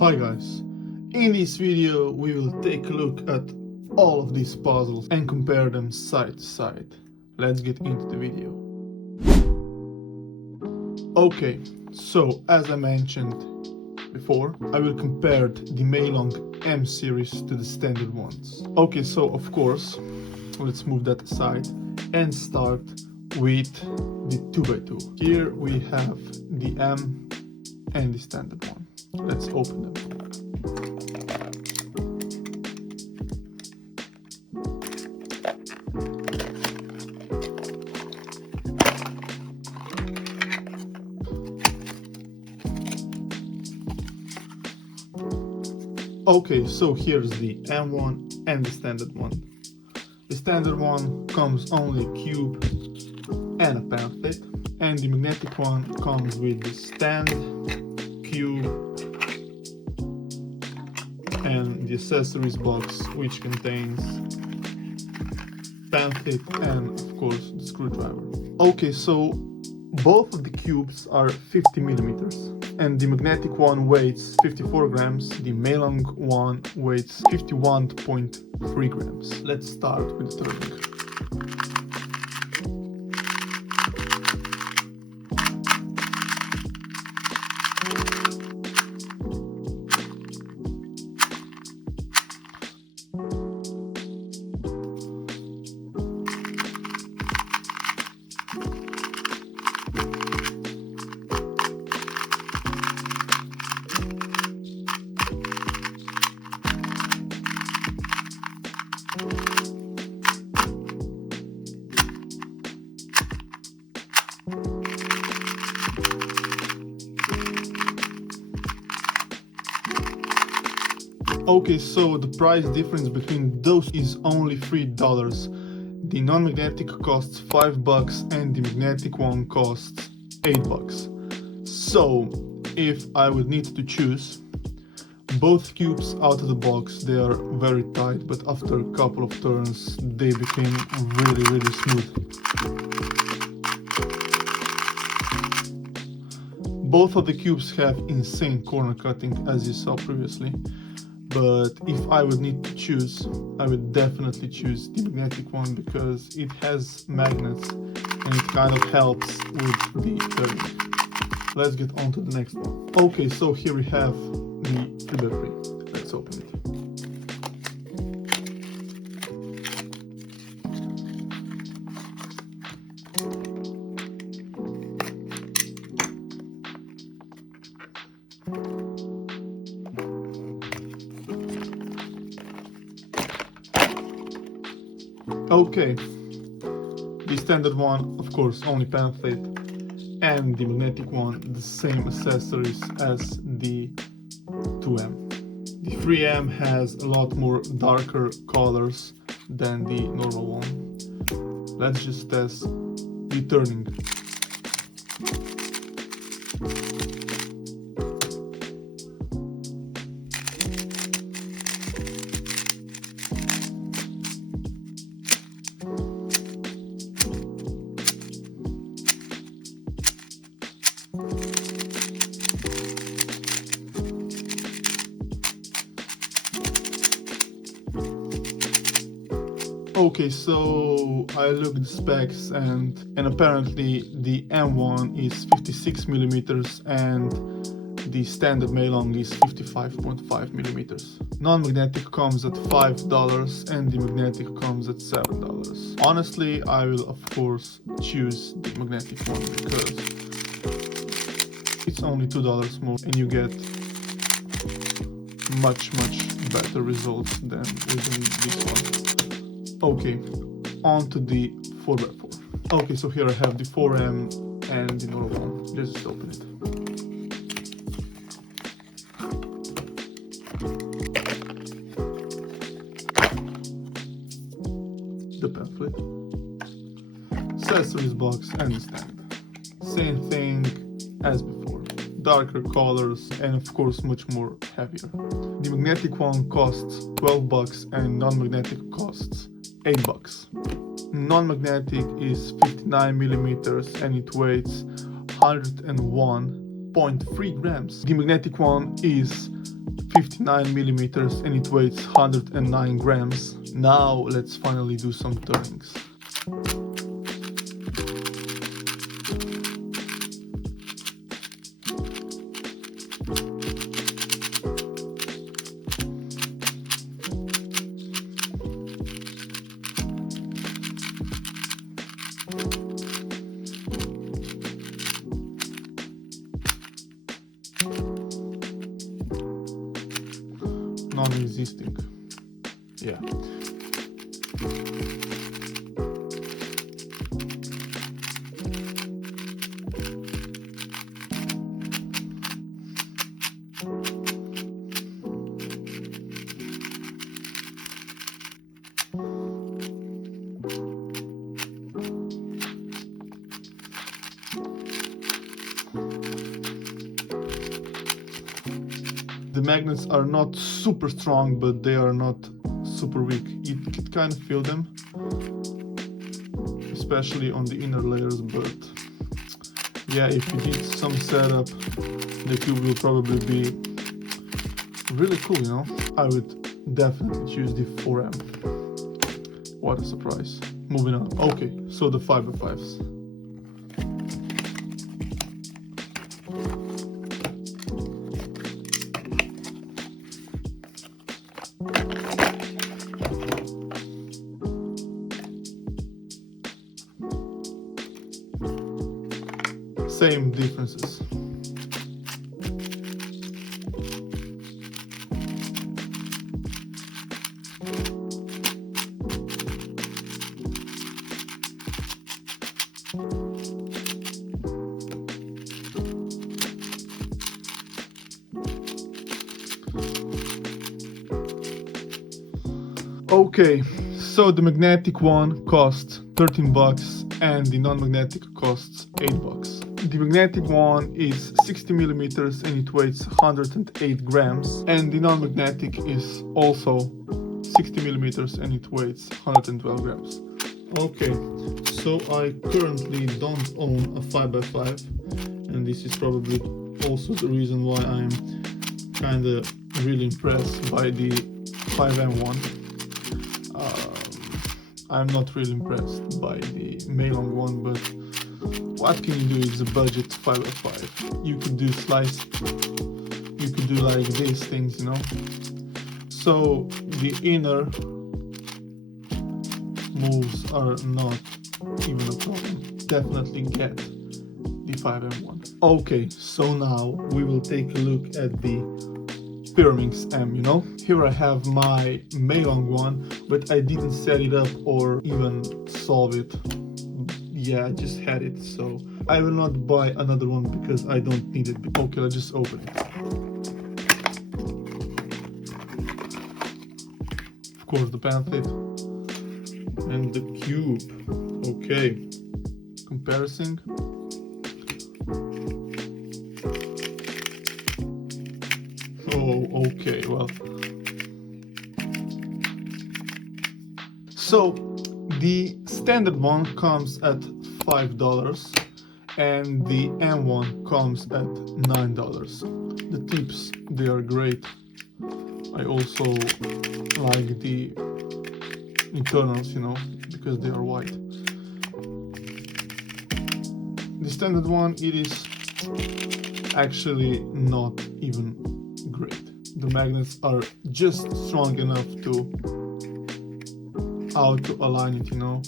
Hi guys, in this video we will take a look at all of these puzzles and compare them side to side. Let's get into the video. Okay, so as I mentioned before, I will compare the MeiLong M series to the standard ones. Okay, so of course, let's move that aside and start with the 2x2. Here we have the M and the standard one. Let's open them. Okay, so here's the M1 and the standard one. The standard one comes only a cube and a pamphlet, and the magnetic one comes with the stand, cube, and the accessories box, which contains pamphlet and of course the screwdriver. Okay, so both of the cubes are 50 millimeters and the magnetic one weighs 54 grams, the MeiLong one weighs 51.3 grams. Let's start with the turning. Okay, so the price difference between those is only $3. The non-magnetic costs $5 and the magnetic one costs $8. So if I would need to choose, both cubes out of the box, they are very tight, but after a couple of turns they became really smooth. Both of the cubes have insane corner cutting, as you saw previously. But if I would need to choose, I would definitely choose the magnetic one because it has magnets and it kind of helps with the turning. Let's get on to the next one. Okay, so here we have the 3x3. Let's open it. Okay, the standard one, of course, only pamphlet, and the magnetic one, the same accessories as the 2M. The 3M has a lot more darker colors than the normal one. Let's just test the turning. Okay, so I looked at the specs and apparently the M1 is 56 millimeters and the standard MeiLong is 55.5 millimeters. Non-magnetic comes at $5 and the magnetic comes at $7. Honestly, I will of course choose the magnetic one because it's only $2 more and you get much better results than using this one. Okay, on to the 4x4. Okay, so here I have the 4M and the normal one. Let's just open it. The pamphlet, accessories box and the stand. Same thing as before. Darker colors and of course much more heavier. The magnetic one costs $12 and non-magnetic costs $8. Non-magnetic is 59 millimeters and it weighs 101 0.3 grams. The magnetic one is 59 millimeters and it weighs 109 grams. Now let's finally do some turnings. Non-existing. Yeah. The magnets are not super strong, but they are not super weak. You can kind of feel them, especially on the inner layers, but yeah, if you need some setup, the cube will probably be really cool, you know? I would definitely choose the 4M. What a surprise. Moving on. Okay, so the 5x5s. Same differences. Okay, so the magnetic one costs 13 bucks and the non-magnetic costs 8 bucks. The magnetic one is 60 millimeters and it weighs 108 grams, and the non-magnetic is also 60 millimeters and it weighs 112 grams. Okay, so I currently don't own a 5x5, and this is probably also the reason why I'm kinda really impressed by the 5M one. I'm not really impressed by the MeiLong one, but what can you do? It's a budget 5x5. You could do slice, you could do like these things, you know. So the inner moves are not even a problem. Definitely get the 5M one. Okay, so now we will take a look at the Milong M, you know. Here I have my MeiLong one, but I didn't set it up or even solve it. Yeah, I just had it, so I will not buy another one because I don't need it. Okay, let's just open it. Of course, the pamphlet and the cube. Okay, comparison. Oh, okay, well. So the standard one comes at $5 and the M1 comes at $9. The tips, they are great. I also like the internals, you know, because they are white. The standard one, it is actually not even great. The magnets are just strong enough to align it, you know,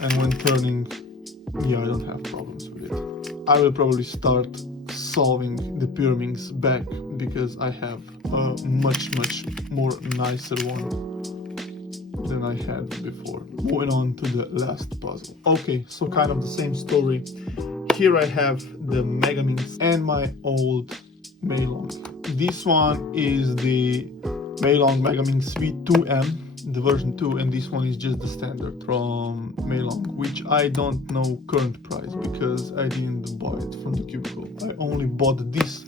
and when turning, yeah, I don't have problems with it. I will probably start solving the Milongs back because I have a much more nicer one than I had before. Moving on to the last puzzle. Okay, so kind of the same story. Here I have the Milongs and my old MeiLong. This one is the MeiLong Milong V2M, the version 2, and this one is just the standard from MeiLong, which I don't know current price because I didn't buy it from the cubicle. I only bought this,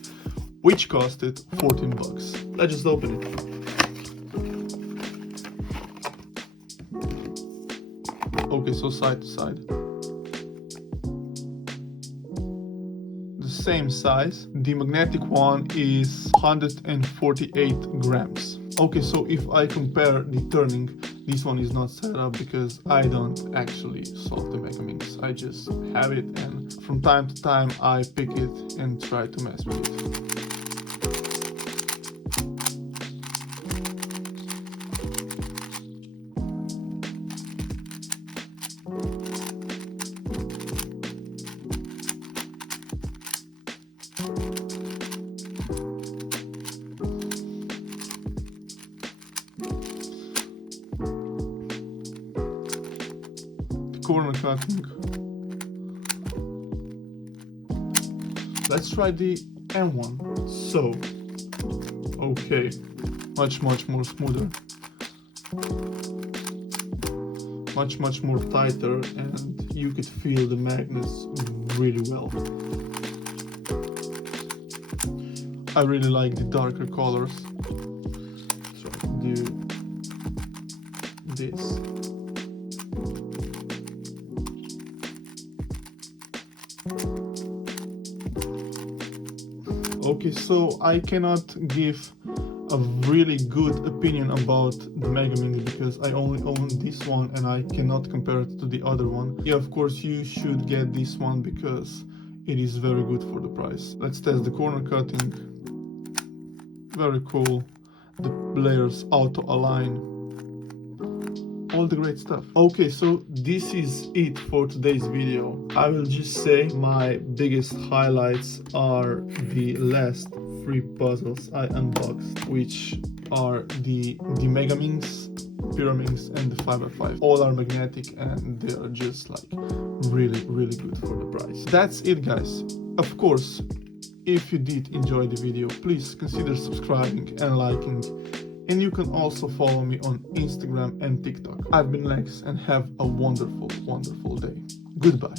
which costed 14 bucks. Let's just open it. Okay, so side to side. The same size. The magnetic one is 148 grams. Okay, so if I compare the turning, this one is not set up because I don't actually solve the MegaMinx. I just have it, and from time to time I pick it and try to mess with it. Corner cutting. Let's try the M1. So, okay, much more smoother, much more tighter, and you could feel the magnets really well. I really like the darker colors. So do this. Okay, so I cannot give a really good opinion about the MegaMinx because I only own this one and I cannot compare it to the other one. Yeah, of course you should get this one because it is very good for the price. Let's test the corner cutting. Very cool. The layers auto align. All the great stuff. Okay, so this is it for today's video. I will just say my biggest highlights are the last 3 puzzles I unboxed, which are the MegaMinx, Pyraminx, and the 5x5. All are magnetic and they are just like really good for the price. That's it, guys. Of course, if you did enjoy the video, please consider subscribing and liking. And you can also follow me on Instagram and TikTok. I've been Lex and have a wonderful day. Goodbye.